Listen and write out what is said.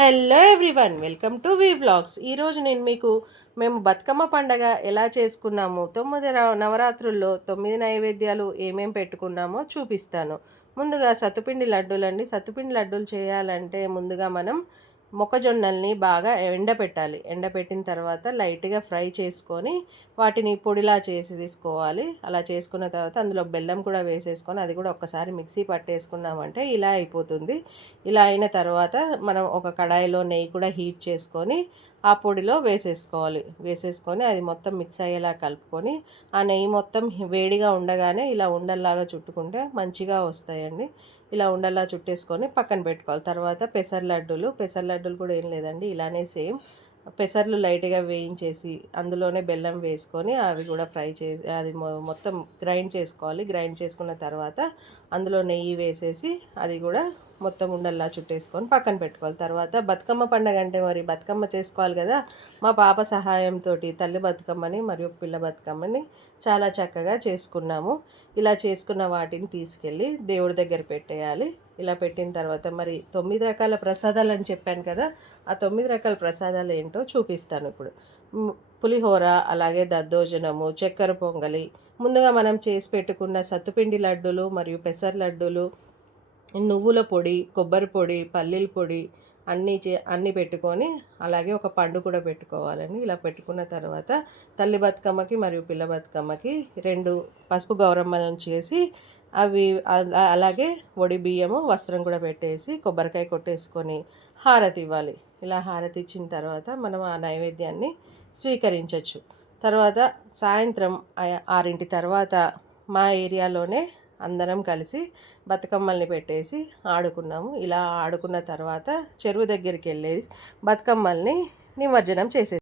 Hello everyone welcome to V vlogs. ఈరోజు నేను మీకు మేము బతుకమ్మ పండగ ఎలా చేసుకున్నాము తొమ్మిది రా- నవరాత్రుల్లో తొమ్మిది నైవేద్యాలు ఏమేం పెట్టుకున్నామో చూపిస్తాను. ముందుగా సత్తుపిండి లడ్డూలండి. సత్తుపిండి లడ్డూలు చేయాలంటే ముందుగా మనం మొక్కజొన్నల్ని బాగా ఎండపెట్టాలి ఎండపెట్టిన తర్వాత లైట్గా ఫ్రై చేసుకొని వాటిని పొడిలా చేసి తీసుకోవాలి. అలా చేసుకున్న తర్వాత అందులో బెల్లం కూడా వేసేసుకొని అది కూడా ఒక్కసారి మిక్సీ పట్టేసుకున్నామంటే ఇలా అయిపోతుంది. ఇలా అయిన తర్వాత మనం ఒక కడాయిలో నెయ్యి కూడా హీట్ చేసుకొని ఆ పొడిలో వేసేసుకోవాలి. వేసేసుకొని అది మొత్తం మిక్స్ అయ్యేలా కలుపుకొని ఆ నెయ్యి మొత్తం వేడిగా ఉండగానే ఇలా ఉండల్లాగా చుట్టుకుంటే మంచిగా వస్తాయండి. ఇలా ఉండలా చుట్టేసుకొని పక్కన పెట్టుకోవాలి. తర్వాత పెసర లడ్డూలు పెసర లడ్డూలు కూడా ఏం లేదండి ఇలానే సేమ్. పెసర్లు లైట్గా వేయించేసి అందులోనే బెల్లం వేసుకొని అవి కూడా ఫ్రై చేసి అది మొత్తం గ్రైండ్ చేసుకోవాలి. గ్రైండ్ చేసుకున్న తర్వాత అందులో నెయ్యి వేసేసి అది కూడా మొత్తం ఉండల్లా చుట్టేసుకొని పక్కన పెట్టుకోవాలి. తర్వాత బతుకమ్మ పండగ అంటే మరి బతుకమ్మ చేసుకోవాలి కదా. మా పాప సహాయంతో తల్లి బతుకమ్మని మరియు పిల్ల బతుకమ్మని చాలా చక్కగా చేసుకున్నాము. ఇలా చేసుకున్న వాటిని తీసుకెళ్ళి దేవుడి దగ్గర పెట్టేయాలి. ఇలా పెట్టిన తర్వాత మరి తొమ్మిది రకాల ప్రసాదాలు అని చెప్పాను కదా ఆ తొమ్మిది రకాల ప్రసాదాలు ఏంటో చూపిస్తాను ఇప్పుడు. పులిహోర అలాగే దద్దోజనము చక్కెర పొంగలి ముందుగా మనం చేసి పెట్టుకున్న సత్తుపిండి లడ్డూలు మరియు పెసర లడ్డూలు నువ్వుల పొడి కొబ్బరి పొడి పల్లీల పొడి అన్నీ చే అన్నీ పెట్టుకొని అలాగే ఒక పండు కూడా పెట్టుకోవాలని ఇలా పెట్టుకున్న తర్వాత తల్లి బతుకమ్మకి మరియు పిల్ల బతుకమ్మకి రెండు పసుపు గౌరమ్మలను చేసి అవి అలాగే వడి బియ్యము వస్త్రం కూడా పెట్టేసి కొబ్బరికాయ కొట్టేసుకొని హారతి ఇవ్వాలి. ఇలా హారతి ఇచ్చిన తర్వాత మనం ఆ నైవేద్యాన్ని స్వీకరించవచ్చు తర్వాత సాయంత్రం ఆరింటి తర్వాత మా ఏరియాలోనే అందరం కలిసి బతుకమ్మల్ని పెట్టేసి ఆడుకున్నాము. ఇలా ఆడుకున్న తర్వాత చెరువు దగ్గరికి వెళ్ళి బతుకమ్మల్ని నిమజ్జనం చేసేది